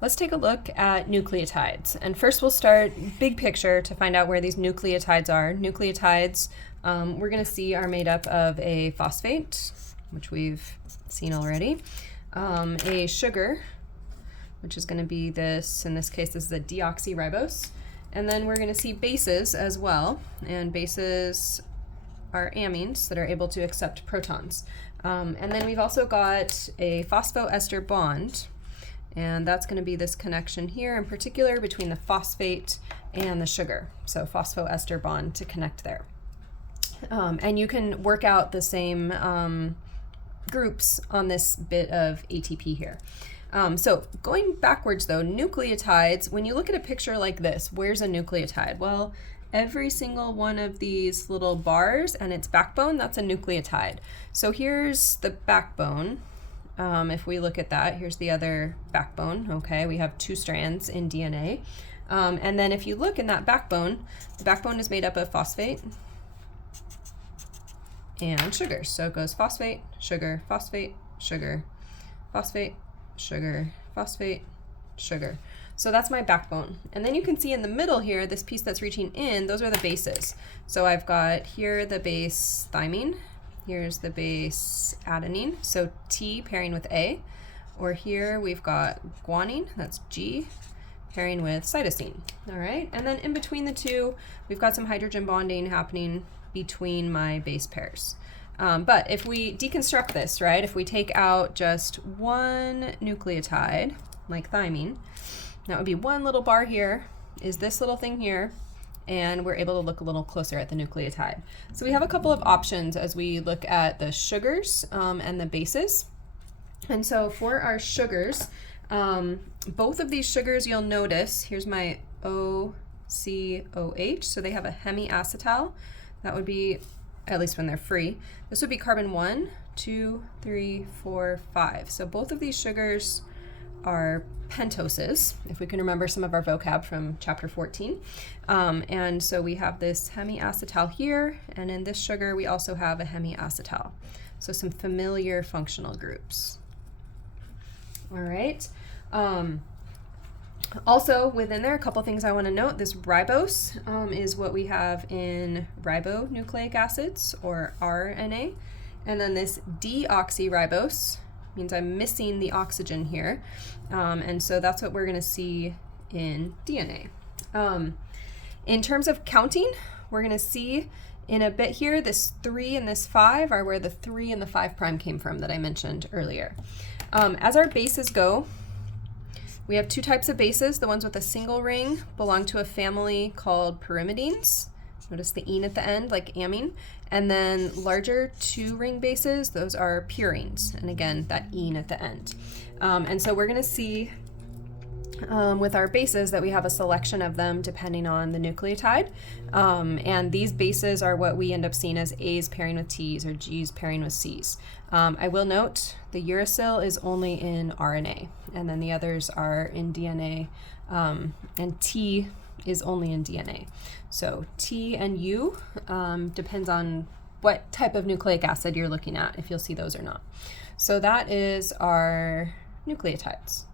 Let's take a look at nucleotides. And first we'll start big picture to find out where these nucleotides are. Nucleotides, we're going to see, are made up of a phosphate, which we've seen already, a sugar, which is going to be this, in this case, this is a deoxyribose. And then we're going to see bases as well, and bases are amines that are able to accept protons. And then we've also got a phosphoester bond, and that's going to be this connection here in particular between the phosphate and the sugar. So phosphoester bond to connect there. And you can work out the same groups on this bit of ATP here. So going backwards though, nucleotides, when you look at a picture like this, where's a nucleotide? Well, every single one of these little bars and its backbone, that's a nucleotide. So here's the backbone. If we look at that, here's the other backbone. Okay, we have 2 strands in DNA. And then if you look in that backbone, the backbone is made up of phosphate and sugar. So it goes phosphate, sugar, phosphate, sugar, phosphate, sugar, phosphate, sugar. So that's my backbone. And then you can see in the middle here, this piece that's reaching in, those are the bases. So I've got here the base thymine, here's the base adenine, so T pairing with A, or here we've got guanine, that's G, pairing with cytosine. All right, and then in between the two, we've got some hydrogen bonding happening between my base pairs. But if we deconstruct this, right, if we take out just one nucleotide, like thymine, that would be one little bar here, is this little thing here, and we're able to look a little closer at the nucleotide. So we have a couple of options as we look at the sugars and the bases. And so for our sugars, both of these sugars you'll notice, here's my OCOH, so they have a hemiacetal. That would be, at least when they're free, this would be carbon 1, 2, 3, 4, 5. So both of these sugars are pentoses, if we can remember some of our vocab from chapter 14. And so we have this hemiacetal here, and in this sugar we also have a hemiacetal. So some familiar functional groups. All right. Also within there, a couple things I want to note. This ribose is what we have in ribonucleic acids, or RNA. And then this deoxyribose means I'm missing the oxygen here. And so that's what we're going to see in DNA. In terms of counting, we're going to see in a bit here, this 3 and this 5 are where the 3 and the 5 prime came from that I mentioned earlier. As our bases go, we have 2 types of bases. The ones with a single ring belong to a family called pyrimidines. Notice the ene at the end, like amine. And then larger 2-ring bases, those are purines. And again, that ene at the end. And so we're going to see with our bases that we have a selection of them depending on the nucleotide. And these bases are what we end up seeing as A's pairing with T's or G's pairing with C's. I will note the uracil is only in RNA, and then the others are in DNA, and T is only in DNA. So T and U depends on what type of nucleic acid you're looking at, if you'll see those or not. So that is our nucleotides.